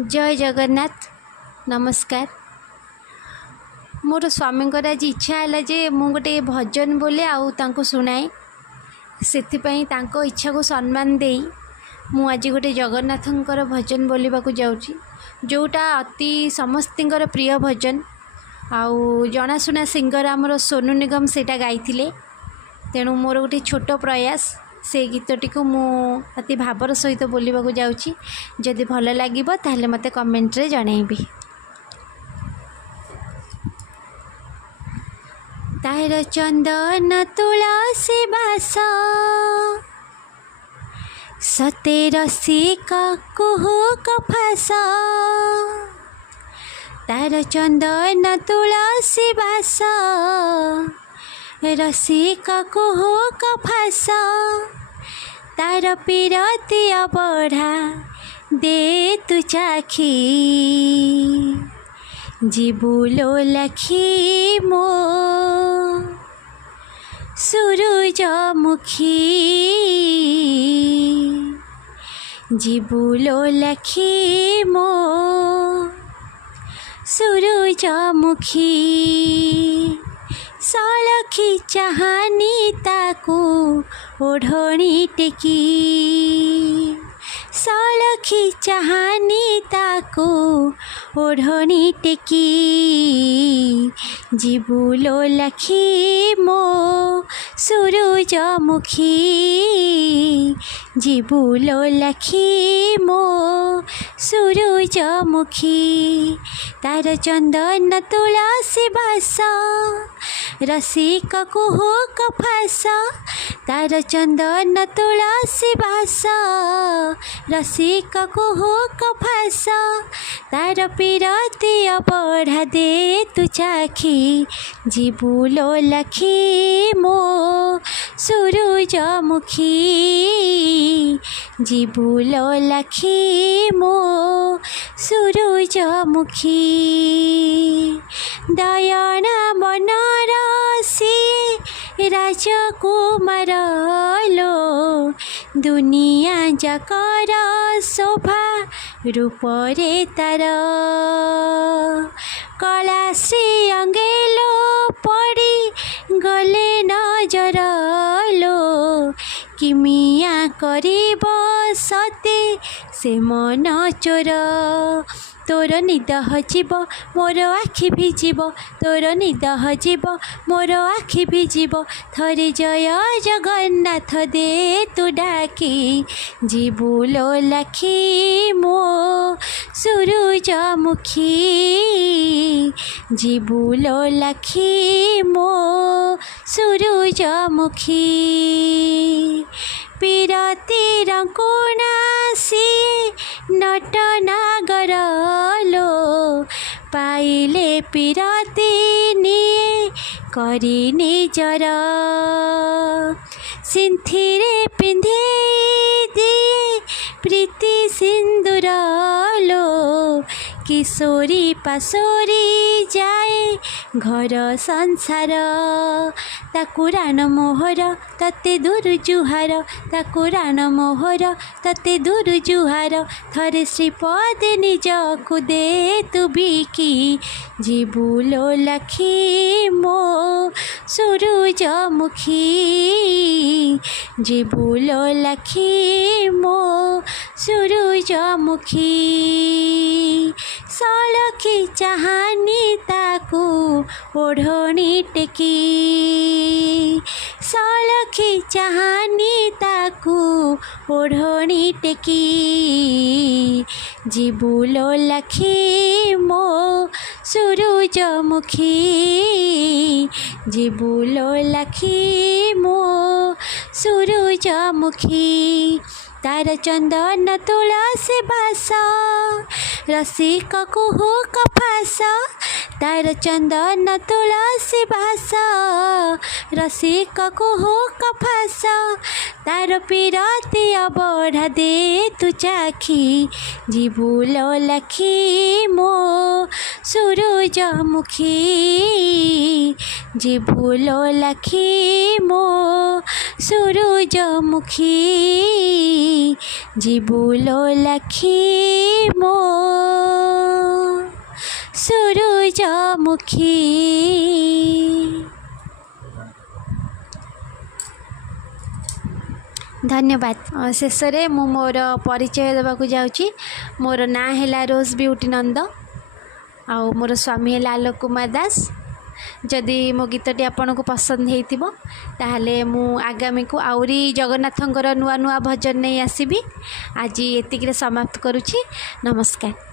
जय जगन्नाथ। नमस्कार। मोर स्वामी आज इच्छा है जे मु गोटे भजन बोले आउ शुणाए से इच्छा को सम्मान दे मु आज गोटे जगन्नाथंकर भजन बोलवा जाऊँगी जोटा अति समस्तर प्रिय भजन आउ जनाशुना सिंगर आमर सोनू निगम सेटा गाई तेणु मोर गोटे छोट प्रयास से गीतटी को मु अति भावर सहित बोलवा जाऊँगी जदि भल लगे ताहले मते कमेंट रे जनइबी। तार चंदन तुलसी बास सते रसिका कुहुक फास तार चंदन तुलसी बास रसिका कुहुक फास तार पीरतिया बढ़ा दे तु चाखी जीबुलो लखी मो सूरजमुखी जीबुलो लखी मो सूरजमुखी सलखी चाहानी ताकू ओढ़णी टेकी सलखी चाहानी ताकू ओढ़णी टेकी जीबुलो लखी मो सूरजमुखी जीबुलो लखी मो सूरजमुखी तार चंदन तुलसी बास रसिका कुहुक फास तार चंदन तुलसी बास रसिका कुहुक फास तार पीरतिया बढ़ा दे तु चाखी जीबुलो लखी मो सूरजमुखी जीबुलो लखी मो सूरजमुखी दयना बनरसी राजकुमार लो दुनिया जाकर शोभा रूपरे तार कला श्री अंगेलो पड़ी गले नजर लो किमिया करिब सते से मन चोर तोर निद हजिब मोर आखि भिजिब तोर निद हजिब मोर आखि भिजिब थरे जय जगन्नाथ दे तु डाकी जीबुलो लखी मो सूरजमुखी जीबुलो लखी मो सूरजमुखी पीरती रंकुणासी नट नागर लो पाइले पीरती निये करी निजर सिंथिरे पिंधे दिए प्रीति सिंदूर लो किशोरी पाशोरी जाए घर संसार ताकू राण मोहर तते दूर जुहार ताकू राण मोहर तते दूर जुहार थरे श्रीपद निजकु दे तु बिकी जीबुलो लखी मो सूरजमुखी जीबुलो लखी मो सूरजमुखी सलखी चाहानी ताकू ओढ़णी टेकी सलखी चाहानी ताकू ओढ़णी टेकी जीबुलो लखी मो सूरजमुखी जीबुलो लखी मो सूरजमुखी तार चंदन तुलसी बास रसिका कुहुक फास तार चंदन तुलसी बास रसिक कुहू कफास तार पीरती बढ़ा दे तू चाखी जीबुल लखी मो सूरजमुखी जीबुल लखी मो सूरजमुखी जीबुल लखी मो सूरजमुखी। धन्यवाद। शेष में मु मोर परिचय देवाक जाऊँगी। मोर ना है रोज ब्यूटी नंद आउ मोर स्वामी है आलोक कुमार दास। जदि मो गीतटी आपन को पसंद हो ताहले मु आगामी को आउरी जगन्नाथंकर नुआ नुआ भजन नहीं आसबि। आज एतिक समाप्त करुछि। नमस्कार।